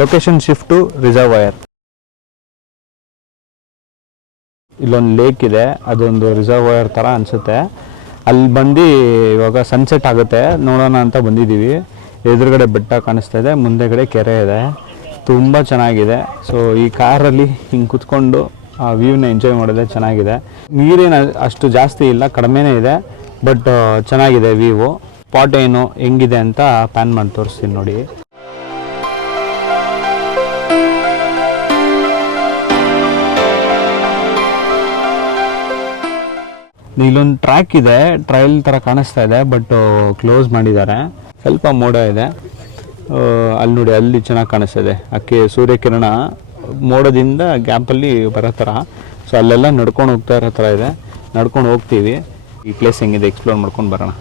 Location shift to reservoir. ಇಲ್ಲೊಂದು lake ಇದೆ, ಅದೊಂದು ರಿಸರ್ವಾಯರ್ ಥರ ಅನಿಸುತ್ತೆ. ಅಲ್ಲಿ ಬಂದು ಇವಾಗ ಸನ್ಸೆಟ್ ಆಗುತ್ತೆ ನೋಡೋಣ ಅಂತ ಬಂದಿದ್ದೀವಿ. ಎದುರುಗಡೆ ಬೆಟ್ಟ ಕಾಣಿಸ್ತಾ ಇದೆ, ಮುಂದೆಗಡೆ ಕೆರೆ ಇದೆ, ತುಂಬ ಚೆನ್ನಾಗಿದೆ. ಸೊ ಈ ಕಾರಲ್ಲಿ ಹಿಂಗೆ ಕುತ್ಕೊಂಡು ಆ ವ್ಯೂನ ಎಂಜಾಯ್ ಮಾಡೋದೇ ಚೆನ್ನಾಗಿದೆ. ನೀರೇನು ಅಷ್ಟು ಜಾಸ್ತಿ ಇಲ್ಲ, ಕಡಿಮೆನೇ ಇದೆ, ಬಟ್ ಚೆನ್ನಾಗಿದೆ ವ್ಯೂ. ಸ್ಪಾಟ್ ಏನು ಹೆಂಗಿದೆ ಅಂತ ಪ್ಯಾನ್ ಮಾಡಿ ತೋರಿಸ್ತೀನಿ ನೋಡಿ. ಇಲ್ಲೊಂದು ಟ್ರ್ಯಾಕ್ ಇದೆ, ಟ್ರಯಲ್ ಥರ ಕಾಣಿಸ್ತಾ ಇದೆ, ಬಟ್ ಕ್ಲೋಸ್ ಮಾಡಿದ್ದಾರೆ. ಸ್ವಲ್ಪ ಮೋಡ ಇದೆ ಅಲ್ಲಿ ನೋಡಿ, ಅಲ್ಲಿ ಚೆನ್ನಾಗಿ ಕಾಣಿಸ್ತಾ ಇದೆ. ಸೂರ್ಯಕಿರಣ ಮೋಡದಿಂದ ಗ್ಯಾಪಲ್ಲಿ ಬರೋ ಥರ. ಸೊ ಅಲ್ಲೆಲ್ಲ ನಡ್ಕೊಂಡು ಹೋಗ್ತಾ ಇರೋ ಥರ ಇದೆ, ನಡ್ಕೊಂಡು ಹೋಗ್ತೀವಿ. ಈ ಪ್ಲೇಸ್ ಹೆಂಗಿದೆ ಎಕ್ಸ್ಪ್ಲೋರ್ ಮಾಡ್ಕೊಂಡು ಬರೋಣ.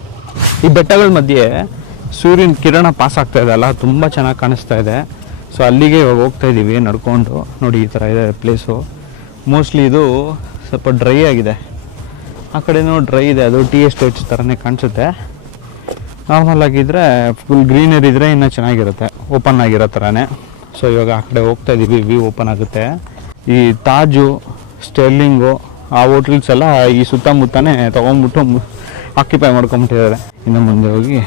ಈ ಬೆಟ್ಟಗಳ ಮಧ್ಯೆ ಸೂರ್ಯನ ಕಿರಣ ಪಾಸ್ ಆಗ್ತಾ ಇದೆ ಅಲ್ಲ, ತುಂಬ ಚೆನ್ನಾಗಿ ಕಾಣಿಸ್ತಾ ಇದೆ. ಸೊ ಅಲ್ಲಿಗೆ ಇವಾಗ ಹೋಗ್ತಾ ಇದ್ದೀವಿ ನಡ್ಕೊಂಡು. ನೋಡಿ ಈ ಥರ ಇದೆ ಪ್ಲೇಸು. ಮೋಸ್ಟ್ಲಿ ಇದು ಸ್ವಲ್ಪ ಡ್ರೈ ಆಗಿದೆ, ಆ ಕಡೆನೂ ಡ್ರೈ ಇದೆ, ಅದು ಟೀ ಎಸ್ಟೇಟ್ಸ್ ಥರನೇ ಕಾಣಿಸುತ್ತೆ. ನಾರ್ಮಲ್ ಆಗಿದ್ದರೆ ಫುಲ್ ಗ್ರೀನರಿ ಇದ್ದರೆ ಇನ್ನೂ ಚೆನ್ನಾಗಿರುತ್ತೆ, ಓಪನ್ ಆಗಿರೋ ಥರನೇ. ಸೊ ಇವಾಗ ಆ ಕಡೆ ಹೋಗ್ತಾ ಇದ್ದೀವಿ, ವ್ಯೂ ಓಪನ್ ಆಗುತ್ತೆ. ಈ ತಾಜು, ಸ್ಟೆರ್ಲಿಂಗು ಆ ಹೋಟ್ಲ್ಸ್ ಎಲ್ಲ ಈ ಸುತ್ತಮುತ್ತನೇ ತೊಗೊಂಡ್ಬಿಟ್ಟು ಆಕ್ಯುಪೈ ಮಾಡ್ಕೊಂಬಿಟ್ಟಿದ್ದಾರೆ. ಇನ್ನು ಮುಂದೆ ಹೋಗಿ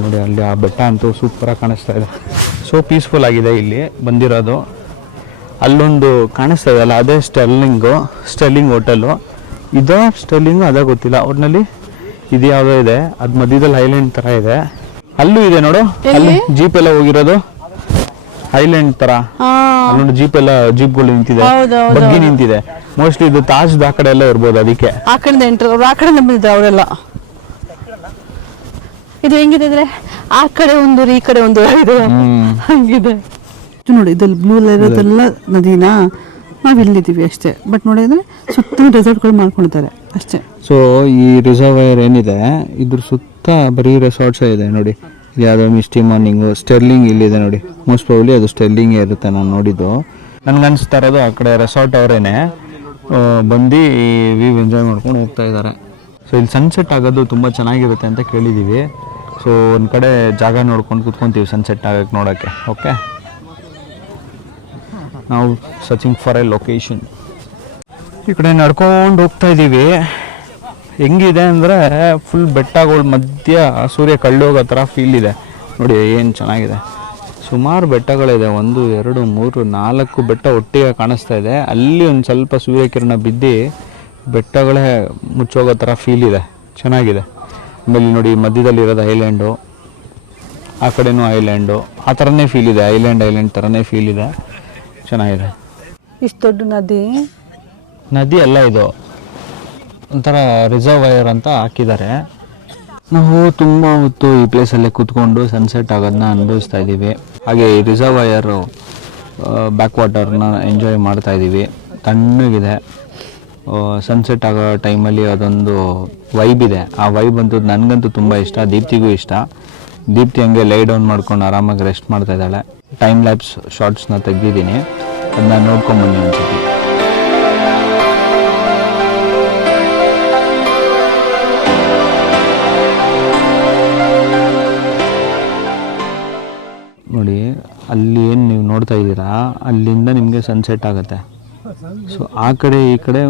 ನೋಡಿ, ಅಲ್ಲಿ ಆ ಬೆಟ್ಟ ಅಂತೂ ಸೂಪರಾಗಿ ಕಾಣಿಸ್ತಾ ಇದೆ. ಸೊ ಪೀಸ್ಫುಲ್ ಆಗಿದೆ ಇಲ್ಲಿ ಬಂದಿರೋದು. ಅಲ್ಲೊಂದು ಕಾಣಿಸ್ತಾ ಇದೆ ಅಲ್ಲ, ಅದೇ ಸ್ಟೆರ್ಲಿಂಗ್ ಹೋಟೆಲು. ಇದೋ ಸ್ಟೆರ್ಲಿಂಗು ಅದೇ ಗೊತ್ತಿಲ್ಲ, ಒಟ್ಟಿನಲ್ಲಿ ಇದು ಯಾವುದೋ ಇದೆ, ಅದು ಮಧ್ಯದಲ್ಲಿ ಐಲ್ಯಾಂಡ್ ಥರ ಇದೆ. ಅಲ್ಲೂ ಇದೆ ನೋಡು, ಅಲ್ಲಿ ಜೀಪ್ ಎಲ್ಲ ಹೋಗಿರೋದು ಐಲ್ಯಾಂಡ್ ಥರ. ಅಲ್ಲೊಂದು ಜೀಪ್ಗಳು ನಿಂತಿದೆ, ಬಗ್ಗಿ ನಿಂತಿದೆ. ಮೋಸ್ಟ್ಲಿ ಇದು ತಾಜ್ ಆ ಕಡೆ ಎಲ್ಲ ಇರ್ಬೋದು, ಅದಕ್ಕೆ ಆ ಕಡೆ ಬಂದಿದ್ದಾರೆ ಅವರೆಲ್ಲ. ಇದು ಹೆಂಗಿದೆ ಅಂದ್ರೆ ಆ ಕಡೆ ಒಂದು ಈ ಕಡೆ ಒಂದು ಇದೆ, ಹಂಗಿದೆ ನೋಡಿ. ಇದಲ್ಲಿ ಬ್ಲೂ ಇರೋದೆಲ್ಲ ನದಿನಾ, ನಾವು ಇಲ್ಲಿದ್ದೀವಿ ಅಷ್ಟೇ. ಬಟ್ ನೋಡಿದ್ರೆ ಸುತ್ತ ರೆಸಾರ್ಟ್ಗಳು ಮಾಡ್ಕೊಂಡಿದ್ದಾರೆ ಅಷ್ಟೇ. ಸೊ ಈ ರಿಸರ್ವಾಯರ್ ಏನಿದೆ ಇದ್ರ ಸುತ್ತ ಬರೀ ರೆಸಾರ್ಟ್ಸ್ ಇದೆ ನೋಡಿ. ಯಾವುದೋ ಮಿಸ್ಟಿ ಮಾರ್ನಿಂಗು, ಸ್ಟೆರ್ಲಿಂಗ್ ಇಲ್ಲಿದೆ ನೋಡಿ. ಮೋಸ್ಟ್ ಪ್ರಾಬಬ್ಲಿ ಅದು ಸ್ಟೆರ್ಲಿಂಗೇ ಇರುತ್ತೆ ನಾನು ನೋಡಿದ್ದು. ನನಗೆ ಅನಿಸ್ತಾ ಇರೋದು ಆ ಕಡೆ ರೆಸಾರ್ಟ್ ಅವರೇನೆ ಬಂದು ಈ ವ್ಯೂ ಎಂಜಾಯ್ ಮಾಡ್ಕೊಂಡು ಹೋಗ್ತಾ ಇದ್ದಾರೆ. ಸೊ ಇಲ್ಲಿ ಸನ್ಸೆಟ್ ಆಗೋದು ತುಂಬ ಚೆನ್ನಾಗಿರುತ್ತೆ ಅಂತ ಕೇಳಿದ್ದೀವಿ. ಸೊ ಒಂದು ಕಡೆ ಜಾಗ ನೋಡ್ಕೊಂಡು ಕೂತ್ಕೊತೀವಿ ಸನ್ಸೆಟ್ ಆಗೋಕ್ಕೆ ನೋಡೋಕ್ಕೆ. ಓಕೆ, ನಾವು ಸರ್ಚಿಂಗ್ ಫಾರ್ ಎ ಲೊಕೇಶನ್. ಈ ಕಡೆ ನಡ್ಕೊಂಡು ಹೋಗ್ತಾ ಇದ್ದೀವಿ. ಹೆಂಗಿದೆ ಅಂದರೆ ಫುಲ್ ಬೆಟ್ಟಗಳ ಮಧ್ಯ ಸೂರ್ಯ ಕಳ್ಳಿ ಥರ ಫೀಲ್ ಇದೆ ನೋಡಿ, ಏನು ಚೆನ್ನಾಗಿದೆ. ಸುಮಾರು ಬೆಟ್ಟಗಳಿದೆ, 1 2 3 4 ಬೆಟ್ಟ ಒಟ್ಟಿಗೆ ಕಾಣಿಸ್ತಾ ಇದೆ. ಅಲ್ಲಿ ಒಂದು ಸ್ವಲ್ಪ ಸೂರ್ಯಕಿರಣ ಬಿದ್ದು ಬೆಟ್ಟಗಳೇ ಮುಚ್ಚೋಗೋ ಥರ ಫೀಲ್ ಇದೆ, ಚೆನ್ನಾಗಿದೆ. ಆಮೇಲೆ ನೋಡಿ ಮಧ್ಯದಲ್ಲಿರೋದು ಐಲ್ಯಾಂಡು, ಆ ಕಡೆನೂ ಐಲ್ಯಾಂಡು, ಆ ಥರನೇ ಫೀಲ್ ಇದೆ. ಐಲ್ಯಾಂಡ್ ಥರನೇ ಫೀಲ್ ಇದೆ, ಚೆನ್ನಾಗಿದೆ. ಇಷ್ಟು ದೊಡ್ಡ ನದಿ ಅಲ್ಲ ಇದು, ಒಂಥರ ರಿಸರ್ವಾಯರ್ ಅಂತ ಹಾಕಿದ್ದಾರೆ. ನಾವು ತುಂಬ ಹೊತ್ತು ಈ ಪ್ಲೇಸಲ್ಲೇ ಕೂತ್ಕೊಂಡು ಸನ್ಸೆಟ್ ಆಗೋದನ್ನ ಅನುಭವಿಸ್ತಾ ಇದ್ದೀವಿ. ಹಾಗೆ ಈ ರಿಸರ್ವಾಯರು ಬ್ಯಾಕ್ ವಾಟರ್ನ ಎಂಜಾಯ್ ಮಾಡ್ತಾ ಇದ್ದೀವಿ. ತಣ್ಣಗಿದೆ. ಸನ್ಸೆಟ್ ಆಗೋ ಟೈಮಲ್ಲಿ ಅದೊಂದು ವೈಬ್ ಇದೆ. ಆ ವೈಬ್ ಅಂತೂ ನನಗಂತೂ ತುಂಬ ಇಷ್ಟ, ದೀಪ್ತಿಗೂ ಇಷ್ಟ. ದೀಪ್ತಿ ಹಂಗೆ ಲೈ ಡೌನ್ ಮಾಡ್ಕೊಂಡು ಆರಾಮಾಗಿ ರೆಸ್ಟ್ ಮಾಡ್ತಾ ಇದ್ದಾಳೆ. ಟೈಮ್ ಲ್ಯಾಪ್ಸ್ ಶಾರ್ಟ್ಸ್ನ ತೆಗೆದಿದ್ದೀನಿ, ಅದನ್ನ ನೋಡ್ಕೊಂಬನ್ನಿ ಅನ್ಸುತ್ತೆ. ನೋಡಿ ಅಲ್ಲಿ ಏನು ನೀವು ನೋಡ್ತಾ ಇದ್ದೀರಾ, ಅಲ್ಲಿಂದ ನಿಮಗೆ ಸನ್ಸೆಟ್ ಆಗುತ್ತೆ. ಸೊ ಆ ಕಡೆ ಈ ಕಡೆ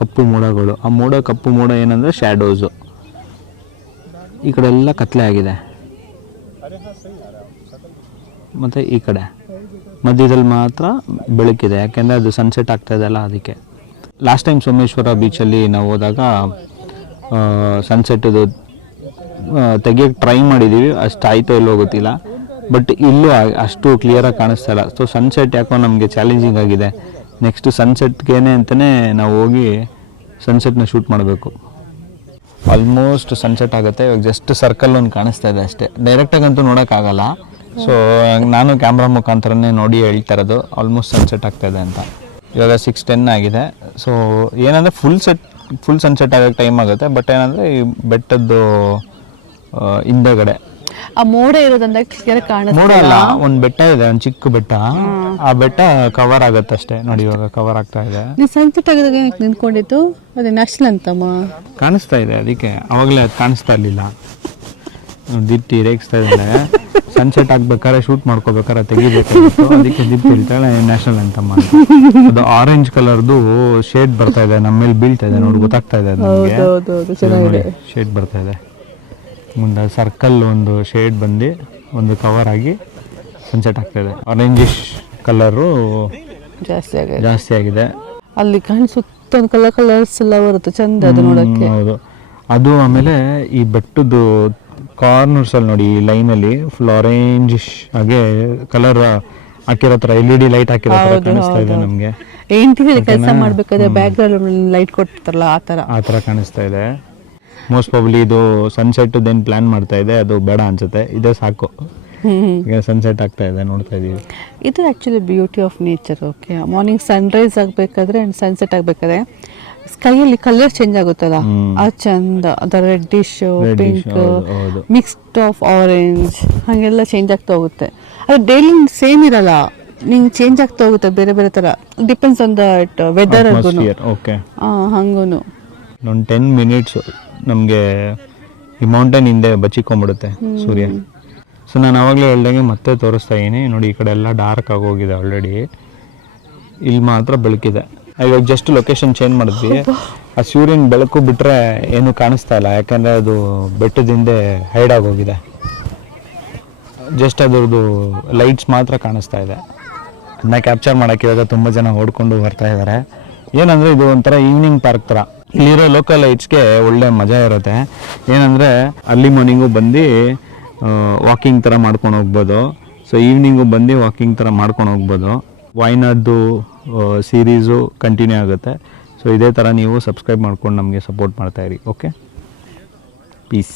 ಕಪ್ಪು ಮೋಡಗಳು, ಆ ಕಪ್ಪು ಮೋಡ ಏನಂದರೆ ಶ್ಯಾಡೋಸು. ಈ ಕಡೆ ಎಲ್ಲ ಕತ್ಲೆ ಆಗಿದೆ, ಮತ್ತು ಈ ಕಡೆ ಮಧ್ಯದಲ್ಲಿ ಮಾತ್ರ ಬೆಳಕಿದೆ, ಯಾಕೆಂದರೆ ಅದು ಸನ್ಸೆಟ್ ಆಗ್ತಾ ಇದೆಯಲ್ಲ ಅದಕ್ಕೆ. ಲಾಸ್ಟ್ ಟೈಮ್ ಸೋಮೇಶ್ವರ ಬೀಚಲ್ಲಿ ನಾವು ಹೋದಾಗ ಸನ್ಸೆಟ್ಟದು ತೆಗಿಯೋಕ್ಕೆ ಟ್ರೈ ಮಾಡಿದ್ದೀವಿ, ಅಷ್ಟು ಆಯಿತೋ ಇಲ್ಲೋ ಗೊತ್ತಿಲ್ಲ. ಬಟ್ ಇಲ್ಲೂ ಅಷ್ಟು ಕ್ಲಿಯರಾಗಿ ಕಾಣಿಸ್ತಾ ಇಲ್ಲ. ಸೊ ಸನ್ಸೆಟ್ ಯಾಕೋ ನಮಗೆ ಚಾಲೆಂಜಿಂಗ್ ಆಗಿದೆ. ನೆಕ್ಸ್ಟ್ ಸನ್ಸೆಟ್ಗೇನೆ ಅಂತಲೇ ನಾವು ಹೋಗಿ ಸನ್ಸೆಟ್ನ ಶೂಟ್ ಮಾಡಬೇಕು. ಆಲ್ಮೋಸ್ಟ್ ಸನ್ಸೆಟ್ ಆಗುತ್ತೆ. ಇವಾಗ ಜಸ್ಟ್ ಸರ್ಕಲ್ ಒಂದು ಕಾಣಿಸ್ತಾ ಇದೆ ಅಷ್ಟೇ, ಡೈರೆಕ್ಟಾಗಂತೂ ನೋಡೋಕ್ಕಾಗಲ್ಲ. ಸೊ ನಾನು ಕ್ಯಾಮ್ರಾ ಮುಖಾಂತರನೇ ನೋಡಿ ಹೇಳ್ತಾ ಇರೋದು ಆಲ್ಮೋಸ್ಟ್ ಸನ್ಸೆಟ್ ಆಗ್ತಾಯಿದೆ ಅಂತ. ಇವಾಗ 6:10 ಆಗಿದೆ. ಸೊ ಏನಂದರೆ ಫುಲ್ ಸನ್ಸೆಟ್ ಆಗೋಕ್ಕೆ ಟೈಮ್ ಆಗುತ್ತೆ. ಬಟ್ ಏನಂದರೆ ಈ ಬೆಟ್ಟದ್ದು ಹಿಂದೆಗಡೆ ಆ ಮೋಡ ಇರೋದ್ರಿಂದ ಕ್ಲಿಯರ್ ಕಾಣುತ್ತೆ. ಮೋಡ ಅಲ್ಲ, ಒಂದು ಬೆಟ್ಟ ಇದೆ, ಒಂದು ಚಿಕ್ಕ ಬೆಟ್ಟ. ಆ ಬೆಟ್ಟ ಕವರ್ ಆಗುತ್ತೆ ಅಷ್ಟೇ ನೋಡಿ, ಇವಾಗ ಕವರ್ ಆಗ್ತಾ ಇದೆ. ನೀವು ಸನ್ಸೆಟ್ ಆಗಿದಾಗ ನಿಂತ್ಕೊಂಡಿತ್ತು, ಅದೇ ನ್ಯಾಷನಲ್ ಅಂತಮ್ಮ ಕಾಣಿಸ್ತಾ ಇದೆ, ಅದಕ್ಕೆ ಅವಾಗಲೇ ಅದು ಕಾಣಿಸ್ತಾ ಇರಲಿಲ್ಲ. ದೀಪ್ತಿ ರೇಗಿಸ್ತಾ ಇದ್ದಾಳೆ. ಸನ್ಸೆಟ್ ಆಗ್ಬೇಕಾದ್ರೆ ಶೂಟ್ ಮಾಡ್ಕೋಬೇಕಾದ್ರೆ ತೆಗಿಬೇಕಾಗಿತ್ತು, ಅದಕ್ಕೆ ದೀಪ್ತಿ ಹೇಳ್ತಾಳೆ ನ್ಯಾಷನಲ್ ಅಂತಮ್ಮ ಅಂತ. ಅದು ಆರೆಂಜ್ ಕಲರ್ದು ಶೇಡ್ ಬರ್ತಾ ಇದೆ, ನಮ್ಮ ಮೇಲೆ ಬೀಳ್ತಾ ಇದೆ ನೋಡಿ, ಗೊತ್ತಾಗ್ತಾ ಇದೆ ನಮಗೆ. ಹೌದೌದು, ಚೆನ್ನಾಗಿದೆ. ಶೇಡ್ ಬರ್ತಾ ಇದೆ ಮುಂದೆ, ಸರ್ಕಲ್ ಒಂದು ಶೇಡ್ ಬಂದು ಒಂದು ಕವರ್ ಆಗಿ ಸನ್ಸೆಟ್ ಆಗ್ತಾ ಇದೆ. ಆರೆಂಜಿಶ್ ಕಲರು ಜಾಸ್ತಿ ಆಗಿದೆ. ಅಲ್ಲಿ ಕಾಣಿಸುತ್ತ ಕಲರ್ಸ್ ಎಲ್ಲ ಬರುತ್ತೆ, ಚಂದ ಅದು ನೋಡಕ್ಕೆ. ಹೌದು, ಅದು ಆಮೇಲೆ ಈ ಬೆಟ್ಟದ್ದು ಕಾರ್ನರ್ಸ್ ಅಲ್ಲಿ ನೋಡಿ, ಈ ಲೈನ್ ಅಲ್ಲಿ ಫುಲ್ ಆರೆಂಜಿಶ್ ಹಾಗೆ ಕಲರ್ ಹಾಕಿರೋ ತರ, LED ಲೈಟ್ ಹಾಕಿರೋ ತರ ಕಾಣಿಸ್ತಾ ಇದೆ ನಮ್ಗೆ. ಇಂಟೀರಿಯರ್ ಕೆಲಸ ಮಾಡ್ಬೇಕಾದ್ರೆ ಬ್ಯಾಕ್ ಗ್ರೌಂಡ್ ಲೈಟ್ ಕೊಡ್ತಾರಲ್ಲ ಆ ತರ ಕಾಣಿಸ್ತಾ ಇದೆ. ಮೋಸ್ಟ್ ಪ್ರಾಬಬ್ಲಿ ಇದು ಸನ್ಸೆಟ್ ಏನ್ ಪ್ಲಾನ್ ಮಾಡ್ತಾ ಇದೆ, ಅದು ಬೇಡ ಅನ್ಸುತ್ತೆ, ಇದೇ ಸಾಕು. ಈಗ ಸನ್ಸೆಟ್ ಆಗ್ತಾ ಇದೆ, ನೋಡ್ತಾ ಇದೀವಿ. ಇದು actually beauty of nature. Okay, morning Sunrise ಆಗಬೇಕಾದ್ರೆ ಆ್ಯಂಡ್ ಸನ್ಸೆಟ್ ಆಗಬೇಕಾದ್ರೆ ಸ್ಕೈಯಲ್ಲಿ ಕಲರ್ ಚೇಂಜ್ ಆಗುತ್ತಲ್ಲ, ಆ ಚಂದ. ಅದರ reddish, pink, mixed of orange ಹಾಗೆಲ್ಲ ಚೇಂಜ್ ಆಗ್ತಾ ಹೋಗುತ್ತೆ. ಅದು ಡೈಲಿ ಸೇಮ್ ಇರಲ್ಲ, ನಿಂಗೆ ಚೇಂಜ್ ಆಗ್ತಾ ಹೋಗುತ್ತೆ ಬೇರೆ ಬೇರೆ ಥರ, depends on that weather. Okay, ಹಂಗೂ ಒಂದು 10 ಮಿನಿಟ್ಸ್ ನಮಗೆ ಈ ಮೌಂಟೇನ್ ಹಿಂದೆ ಬಚ್ಚಿಕೊಂಡ್ಬಿಡುತ್ತೆ ಸೂರ್ಯ. ಸೊ ನಾನು ಆವಾಗಲೇ ಹೇಳ್ದಂಗೆ ಮತ್ತೆ ತೋರಿಸ್ತಾ ಇದ್ದೀನಿ ನೋಡಿ, ಈ ಕಡೆ ಎಲ್ಲ ಡಾರ್ಕ್ ಆಗೋಗಿದೆ ಆಲ್ರೆಡಿ, ಇಲ್ಲಿ ಮಾತ್ರ ಬೆಳಕಿದೆ. ಇವಾಗ ಜಸ್ಟ್ ಲೊಕೇಶನ್ ಚೇಂಜ್ ಮಾಡಿದ್ವಿ, ಆ ಸೂರ್ಯನ ಬೆಳಕು ಬಿಟ್ಟರೆ ಏನು ಕಾಣಿಸ್ತಾ ಇಲ್ಲ, ಯಾಕಂದರೆ ಅದು ಬೆಟ್ಟದ ಹಿಂದೆ ಹೈಡ್ ಆಗೋಗಿದೆ. ಜಸ್ಟ್ ಅದ್ರದ್ದು ಲೈಟ್ಸ್ ಮಾತ್ರ ಕಾಣಿಸ್ತಾ ಇದೆ. ಅದನ್ನ ಕ್ಯಾಪ್ಚರ್ ಮಾಡೋಕ್ಕೆ ಇವಾಗ ತುಂಬ ಜನ ಓಡ್ಕೊಂಡು ಬರ್ತಾ ಇದ್ದಾರೆ. ಏನಂದರೆ ಇದು ಒಂಥರ ಈವ್ನಿಂಗ್ ಪಾರ್ಕ್ ಥರ, ಇಲ್ಲಿರೋ ಲೋಕಲ್ ಲೈಟ್ಸ್ಗೆ ಒಳ್ಳೆ ಮಜಾ ಇರುತ್ತೆ. ಏನಂದರೆ ಅರ್ಲಿ ಮಾರ್ನಿಂಗು ಬಂದು ವಾಕಿಂಗ್ ಥರ ಮಾಡ್ಕೊಂಡು ಹೋಗ್ಬೋದು. ಸೊ ಈವ್ನಿಂಗು ಬಂದು ವಾಕಿಂಗ್ ಥರ ಮಾಡ್ಕೊಂಡು ಹೋಗ್ಬೋದು. ವಾಯ್ನಾಡ್ದು ಸೀರೀಸು ಕಂಟಿನ್ಯೂ ಆಗುತ್ತೆ. ಸೊ ಇದೇ ಥರ ನೀವು ಸಬ್ಸ್ಕ್ರೈಬ್ ಮಾಡ್ಕೊಂಡು ನಮಗೆ ಸಪೋರ್ಟ್ ಮಾಡ್ತಾಯಿರಿ. Okay, piece.